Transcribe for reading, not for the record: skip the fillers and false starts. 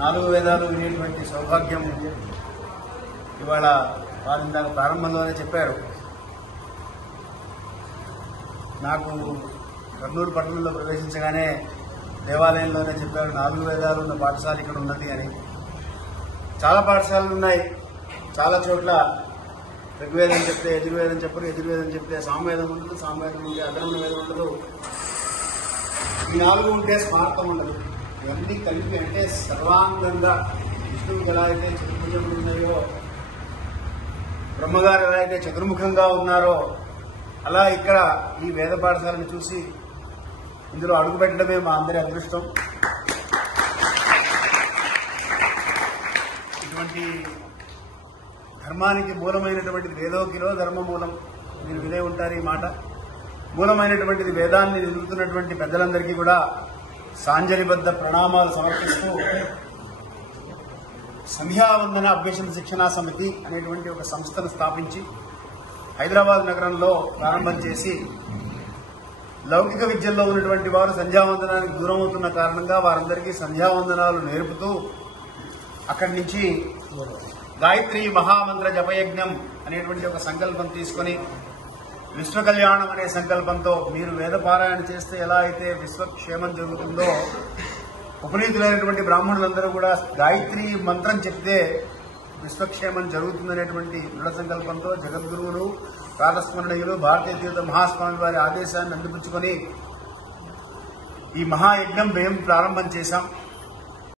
నాలుగు వేదాలు వినేటువంటి సౌభాగ్యం ఇవాళ వారు దాని ప్రారంభంలోనే చెప్పారు. నాకు కర్నూలు పట్టణంలో ప్రవేశించగానే దేవాలయంలోనే చెప్పారు, 4 వేదాలు ఉన్న పాఠశాల ఇక్కడ ఉన్నది అని. చాలా పాఠశాలలు ఉన్నాయి, చాలా చోట్ల ఋగ్వేదం చెప్తే యజుర్వేదం చెప్పరు, యజుర్వేదం చెప్తే సామవేదం ఉండదు, సామవేదం ఉంటే అధర్వణ వేదం ఉండదు. ఈ 4 ఉంటే స్మార్థం ఉండదు. ఇవన్నీ కలిపి అంటే సర్వాంగంగా విష్ణువుకి ఎలా అయితే చతుర్భుజములు ఉన్నాయో, బ్రహ్మగారు ఎలా అయితే చతుర్ముఖంగా ఉన్నారో, అలా ఇక్కడ ఈ వేద పాఠశాలను చూసి ఇందులో అడుగుపెట్టడమే మా అందరి అదృష్టం. ఇటువంటి ధర్మానికి మూలమైనటువంటిది వేదోకిలో ధర్మ మూలం, మీరు వినే ఉంటారు ఈ మాట. మూలమైనటువంటిది వేదాన్ని నిలుపుతున్నటువంటి పెద్దలందరికీ కూడా సాంజలిబద్ధ ప్రణామాలు సమర్పిస్తూ సంధ్యావందన అభ్యసన శిక్షణా సమితి అనేటువంటి ఒక సంస్థను స్థాపించి హైదరాబాద్ నగరంలో ప్రారంభం చేసి, లౌకిక విద్యల్లో ఉన్నటువంటి వారు సంధ్యావందనానికి దూరం అవుతున్న కారణంగా వారందరికీ సంధ్యావందనాలు నేర్పుతూ అక్కడి నుంచి గాయత్రి మహామంత్ర జపయజ్ఞం అనేటువంటి ఒక సంకల్పం తీసుకుని విశ్వ కళ్యాణం అనే సంకల్పంతో మీరు వేదపారాయణ చేస్తే ఎలా అయితే విశ్వక్షేమం జరుగుతుందో, ఉపనీతులైనటువంటి బ్రాహ్మణులందరూ కూడా గాయత్రి మంత్రం చెప్తే విశ్వక్షేమం జరుగుతుందనేటువంటి దృఢ సంకల్పంతో జగద్గురువులు, ప్రాతస్మరణీయులు, భారతీయ తీర్థ మహాస్వామి వారి ఆదేశాన్ని అందిపుచ్చుకొని ఈ మహాయజ్ఞం మేము ప్రారంభం చేశాం.